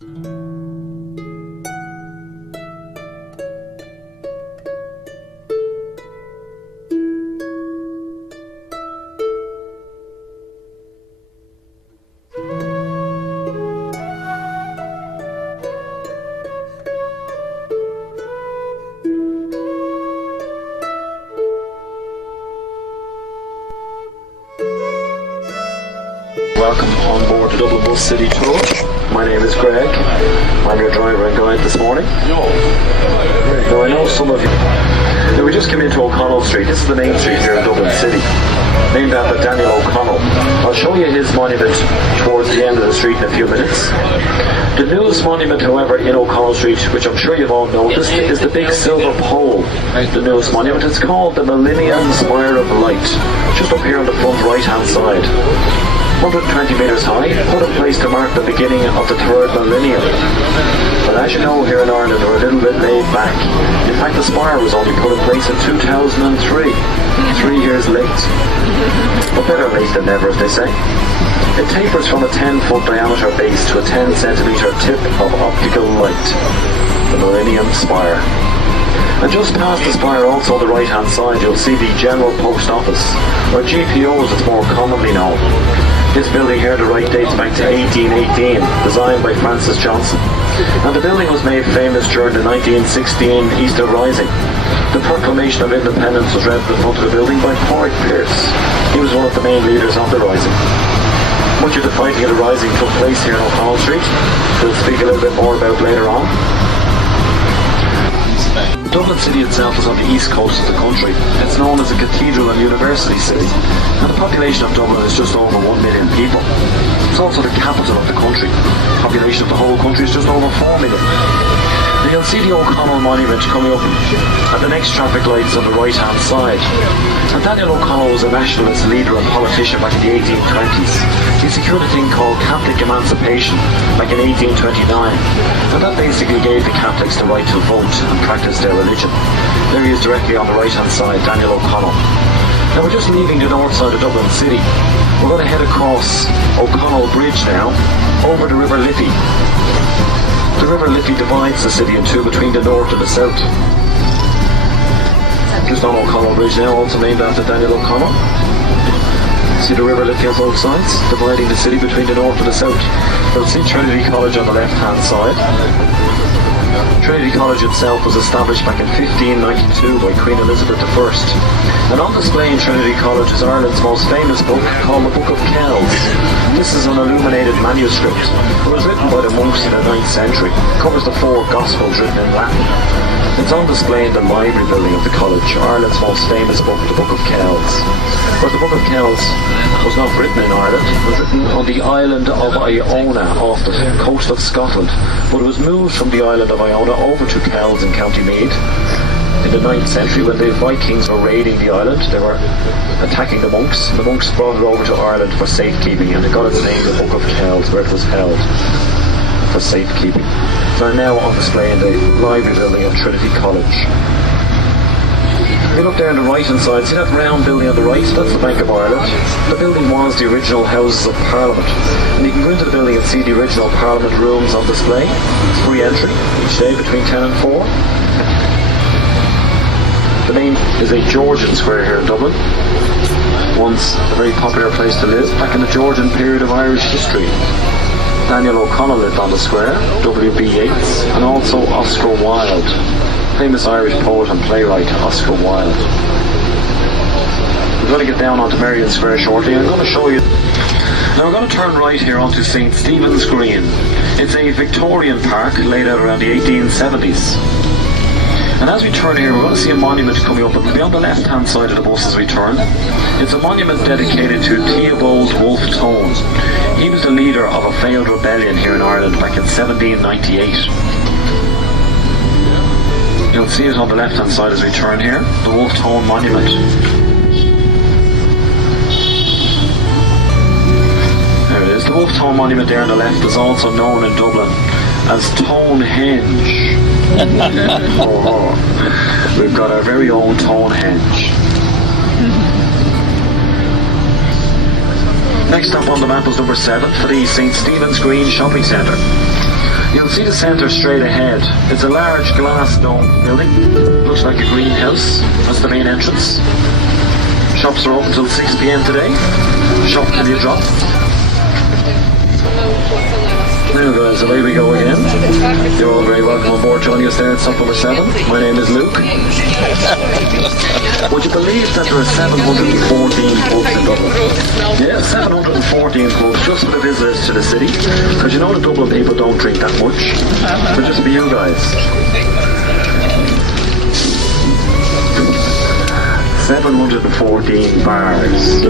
Welcome on board the Dublin Bus City Tour. My name is Greg. I'm your driver and guide this morning. Now I know some of you... Now we just came into O'Connell Street. This is the main street here in Dublin City, named after Daniel O'Connell. I'll show you his monument towards the end of the street in a few minutes. The newest monument, however, in O'Connell Street, which I'm sure you've all noticed, is the big silver pole. The newest monument. It's called the Millennium Spire of Light, just up here on the front right-hand side. 120 metres high, put in place to mark the beginning of the third millennium. But as you know, here in Ireland, we're a little bit laid back. In fact, the spire was only put in place in 2003, 3 years late. But better late than never, as they say. It tapers from a 10-foot diameter base to a 10-centimetre tip of optical light, the Millennium Spire. And just past the spire, also on the right-hand side, you'll see the General Post Office, or GPO as it's more commonly known. This building here, the right, dates back to 1818, designed by Francis Johnson. And the building was made famous during the 1916 Easter Rising. The Proclamation of Independence was read at the front of the building by Porrick Pierce. He was one of the main leaders of the Rising. Much of the fighting of the Rising took place here in O'Connell Street, which we'll speak a little bit more about later on. Dublin City itself is on the east coast of the country. It's known as a cathedral and university city, and the population of Dublin is just over 1 million people. It's also the capital of the country. The population of the whole country is just over 4 million. Now you'll see the O'Connell Monument coming up at the next traffic lights on the right-hand side. And Daniel O'Connell was a nationalist leader and politician back in the 1820s. He secured a thing called Catholic Emancipation back in 1829, and that basically gave the Catholics the right to vote and practice their religion. There he is directly on the right-hand side, Daniel O'Connell. Now we're just leaving the north side of Dublin City. We're going to head across O'Connell Bridge now, over the River Liffey. The River Liffey divides the city in two between the north and the south. Just on O'Connell Bridge now, also named after Daniel O'Connell. See the River Liffey on both sides, dividing the city between the north and the south. You'll see Trinity College on the left-hand side. Trinity College itself was established back in 1592 by Queen Elizabeth I. And on display in Trinity College is Ireland's most famous book, called the Book of Kells. This is an illuminated manuscript. It was written by the monks in the 9th century. It covers the 4 Gospels written in Latin. It's on display in the library building of the college, Ireland's most famous book, the Book of Kells. Of course, the Book of Kells was not written in Ireland. It was written on the island of Iona, off the coast of Scotland. But it was moved from the island of Iona over to Kells in County Meath in the 9th century when the Vikings were raiding the island. They were attacking the monks. The monks brought it over to Ireland for safekeeping, and it got its name, the Book of Kells, where it was held for safekeeping. So now on display in the library building of Trinity College. If you look there on the right-hand side, see that round building on the right? That's the Bank of Ireland. The building was the original Houses of Parliament. And you can go into the building and see the original Parliament rooms on display. It's free entry each day between 10 and 4. The name is a Georgian Square here in Dublin. Once a very popular place to live back in the Georgian period of Irish history. Daniel O'Connell lived on the square, W.B. Yeats, and also Oscar Wilde. Famous Irish poet and playwright Oscar Wilde. We're going to get down onto Merrion Square shortly. I'm going to show you. Now we're going to turn right here onto St. Stephen's Green. It's a Victorian park laid out around the 1870s. And as we turn here, we're going to see a monument coming up. It'll be on the left-hand side of the bus as we turn. It's a monument dedicated to Theobald Wolfe Tone. He was the leader of a failed rebellion here in Ireland back in 1798. You'll see it on the left-hand side as we turn here, the Wolfe Tone Monument. There it is. The Wolfe Tone Monument there on the left is also known in Dublin as Tonehenge. Oh, we've got our very own Tonehenge. Next up on the map is number 7 for the St. Stephen's Green Shopping Centre. You'll see the centre straight ahead. It's a large glass dome building. Looks like a greenhouse. That's the main entrance. Shops are open until 6 p.m. today. Shop till you drop. Now guys, away we go again. You're all very welcome on board joining us there at stop number 7. My name is Luke. Would you believe that there are 714 pubs in Dublin? Yeah, 714 pubs just for the visitors to the city. Because you know the Dublin people don't drink that much. But just for you guys. 714 bars.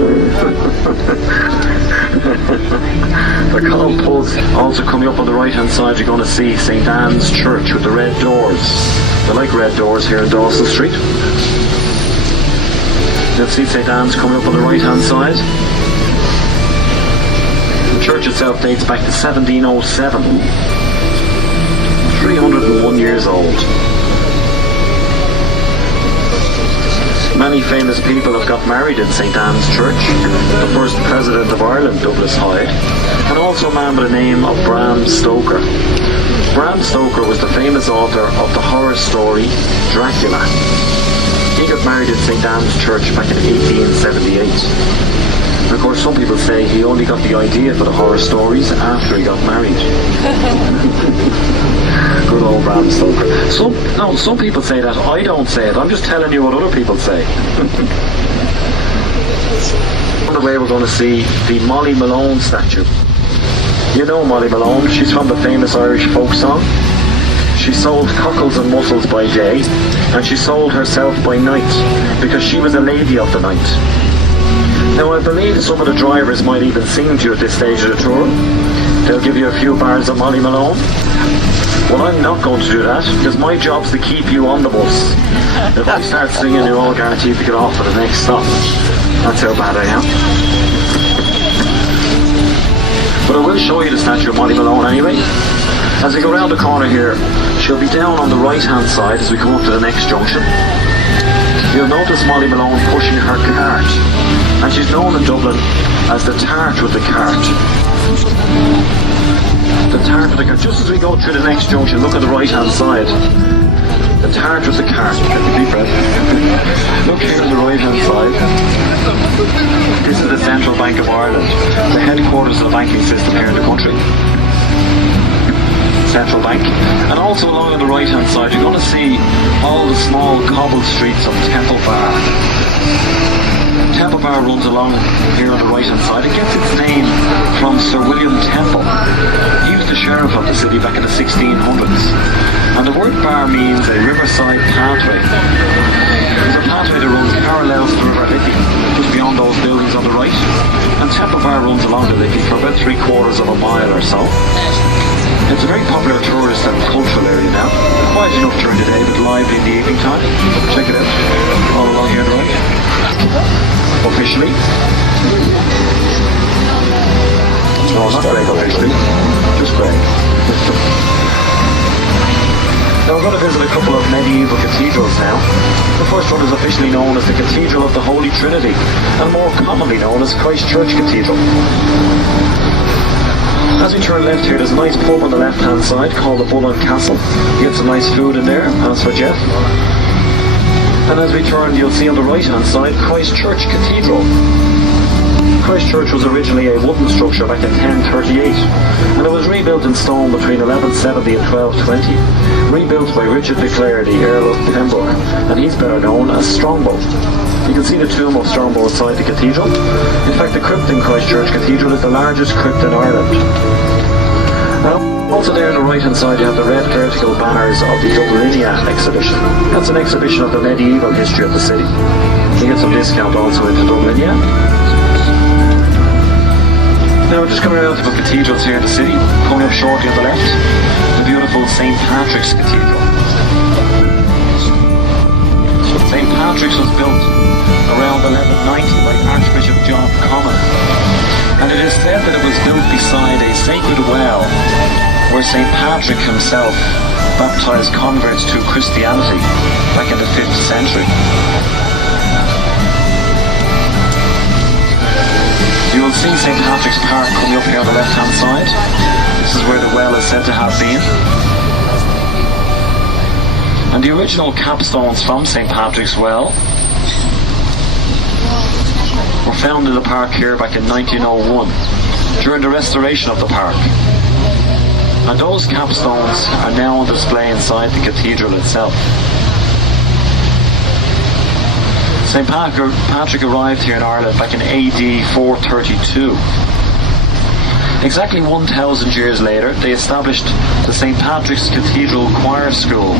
The called pubs. Also coming up on the right hand side you're going to see St. Anne's Church with the red doors. They like red doors here in Dawson Street. You'll see St. Anne's coming up on the right hand side. The church itself dates back to 1707. 301 years old. Many famous people have got married in St. Anne's Church. The first president of Ireland, Douglas Hyde, and also a man by the name of Bram Stoker. Bram Stoker was the famous author of the horror story Dracula. He got married in St. Anne's Church back in 1878. And of course, some people say he only got the idea for the horror stories after he got married. Good old Bram Stoker. Some people say that. I don't say it. I'm just telling you what other people say. On the way we're going to see the Molly Malone statue. You know Molly Malone. She's from the famous Irish folk song. She sold cockles and mussels by day, and she sold herself by night, because she was a lady of the night. Now I believe some of the drivers might even sing to you at this stage of the tour. They'll give you a few bars of Molly Malone. Well, I'm not going to do that, because my job's to keep you on the bus. If I start singing, you're all guaranteed to get off at the next stop. That's how bad I am. But I will show you the statue of Molly Malone anyway. As we go around the corner here, she'll be down on the right hand side as we come up to the next junction. You'll notice Molly Malone pushing her cart, and she's known in Dublin as the tart with the cart. The tart with the cart. Just as we go through the next junction, look at the right hand side. The tart with the cart. Deep breath. Look here on the right hand side. This is the Central Bank of Ireland, the headquarters of the banking system here in the country. Central Bank. And also along on the right hand side you're going to see all the small cobbled streets of Temple Bar. Temple Bar runs along here on the right hand side. It gets its name from Sir William Temple. He was the sheriff of the city back in the 1600s. And the word bar means a riverside pathway. There's a pathway that runs parallel to the River Liffey, just beyond those buildings on the right. And Temple Bar runs along the Liffey for about 3/4 of a mile or so. It's a very popular tourist and cultural area now. Quiet enough during the day, but lively in the evening time. Check it out. All along here on the right. Officially. No, not Greg officially. Just Greg. Now we're going to visit a couple of medieval cathedrals now. The first one is officially known as the Cathedral of the Holy Trinity, and more commonly known as Christ Church Cathedral. As we turn left here, there's a nice pub on the left hand side called the Bull and Castle. You get some nice food in there, as for Jeff. And as we turn, you'll see on the right hand side Christ Church Cathedral. Christ Church was originally a wooden structure back in 1038, and it was rebuilt in stone between 1170 and 1220. Rebuilt by Richard de Clare, the Earl of Pembroke, and he's better known as Strongbow. You can see the tomb of Strongbow outside the cathedral. In fact, the crypt in Christ Church Cathedral is the largest crypt in Ireland. Also there on the right hand side you have the red vertical banners of the Dublinia exhibition. That's an exhibition of the medieval history of the city. You get some discount also into Dublinia. Now we're just coming around to the cathedrals here in the city. Coming up shortly on the left, the beautiful St. Patrick's Cathedral. St. Patrick's was built around 1190 by Archbishop John Comyn, and it is said that it was built beside a sacred well where St. Patrick himself baptized converts to Christianity back in the 5th century. You will see St. Patrick's Park coming up here on the left hand side. This is where the well is said to have been. And the original capstones from St. Patrick's Well were found in the park here back in 1901 during the restoration of the park. And those capstones are now on display inside the cathedral itself. St. Patrick arrived here in Ireland back in AD 432. Exactly 1,000 years later, they established the St. Patrick's Cathedral Choir School